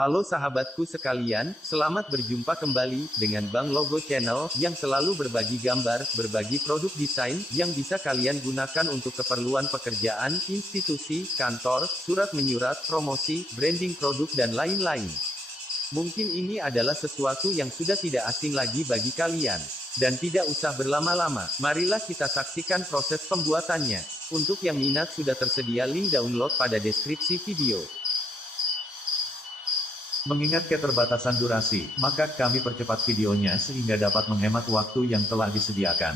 Halo sahabatku sekalian, selamat berjumpa kembali dengan BANKLOGO Channel yang selalu berbagi gambar, berbagi produk desain yang bisa kalian gunakan untuk keperluan pekerjaan, institusi, kantor, surat menyurat, promosi, branding produk dan lain-lain. Mungkin ini adalah sesuatu yang sudah tidak asing lagi bagi kalian. Dan tidak usah berlama-lama, marilah kita saksikan proses pembuatannya. Untuk yang minat sudah tersedia link download pada deskripsi video. Mengingat keterbatasan durasi, maka kami percepat videonya sehingga dapat menghemat waktu yang telah disediakan.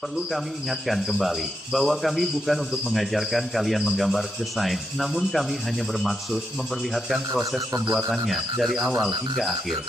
Perlu kami ingatkan kembali, bahwa kami bukan untuk mengajarkan kalian menggambar desain, namun kami hanya bermaksud memperlihatkan proses pembuatannya, dari awal hingga akhir.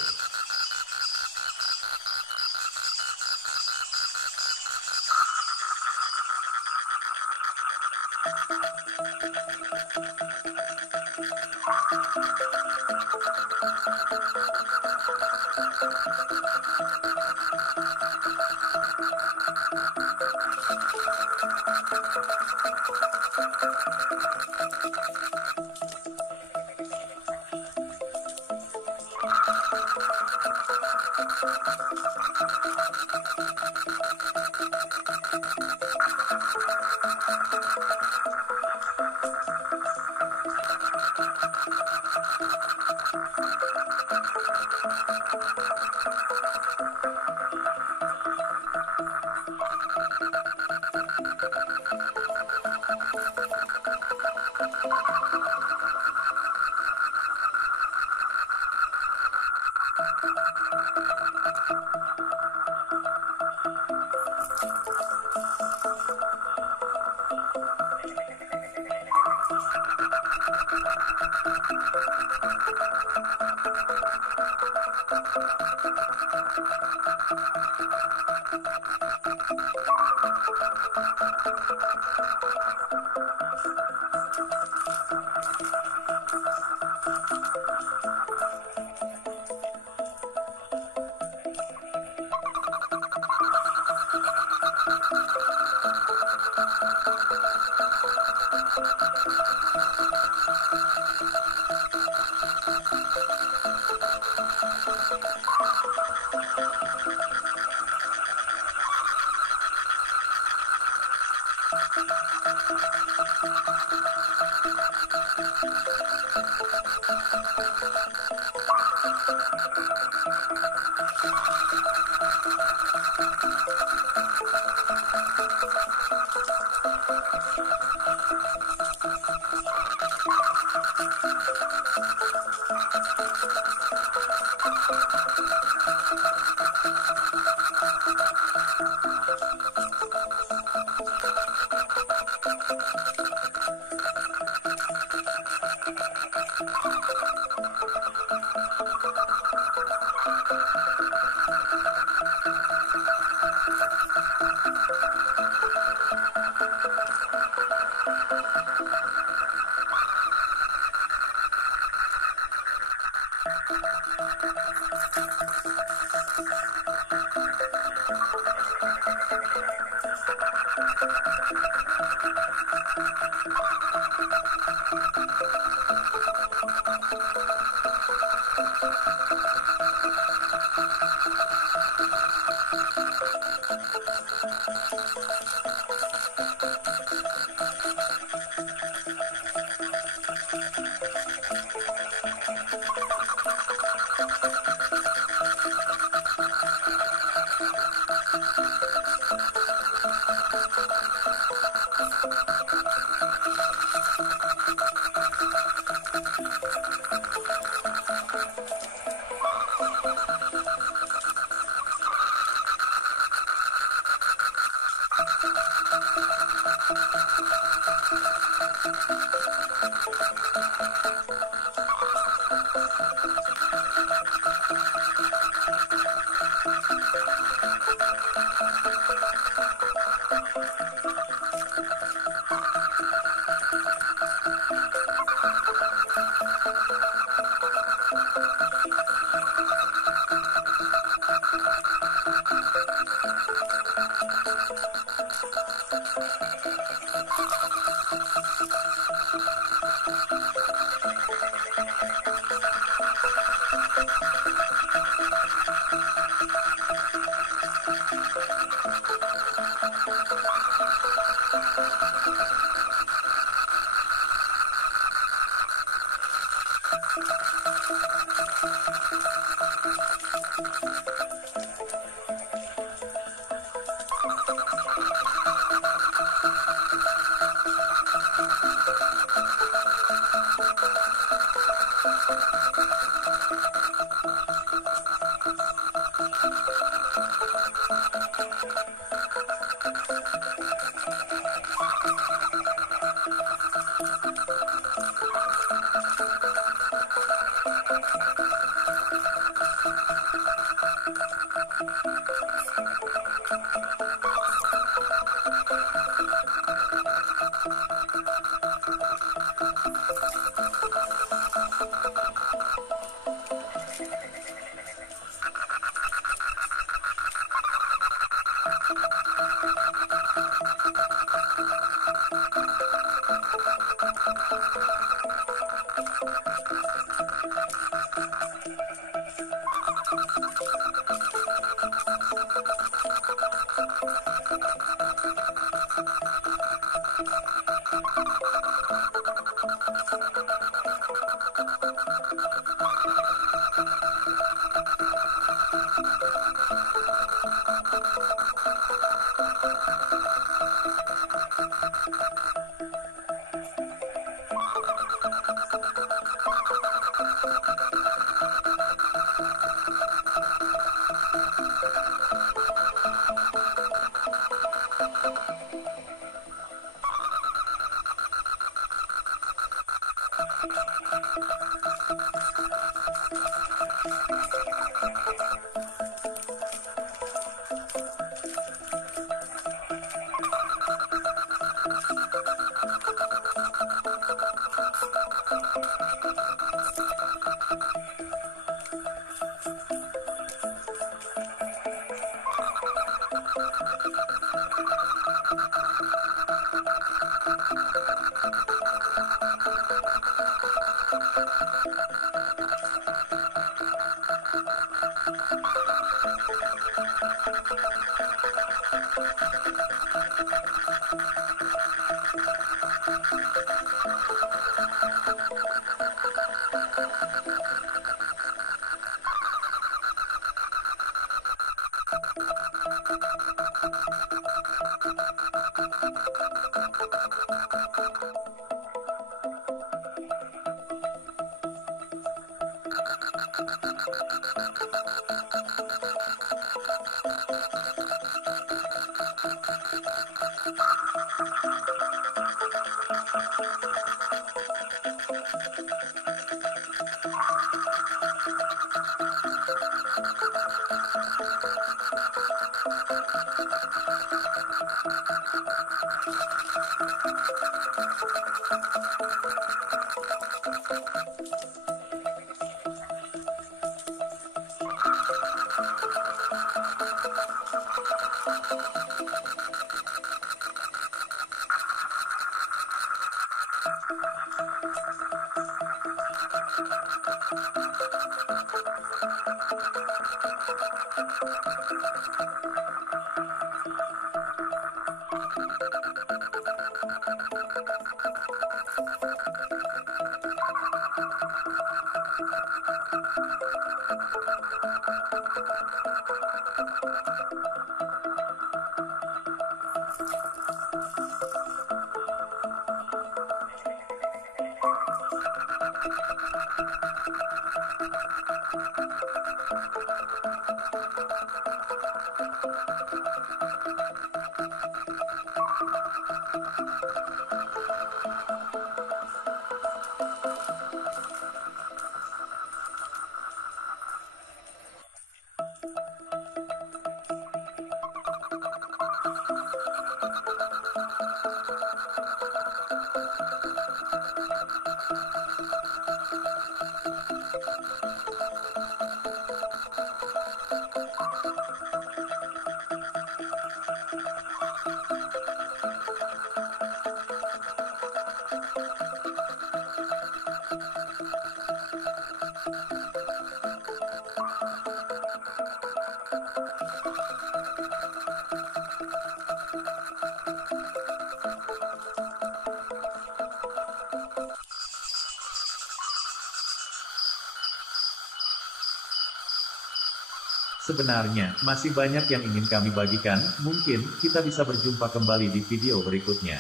Sebenarnya, masih banyak yang ingin kami bagikan, mungkin kita bisa berjumpa kembali di video berikutnya.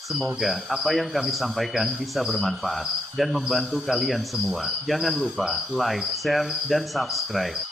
Semoga apa yang kami sampaikan bisa bermanfaat dan membantu kalian semua. Jangan lupa like, share, dan subscribe.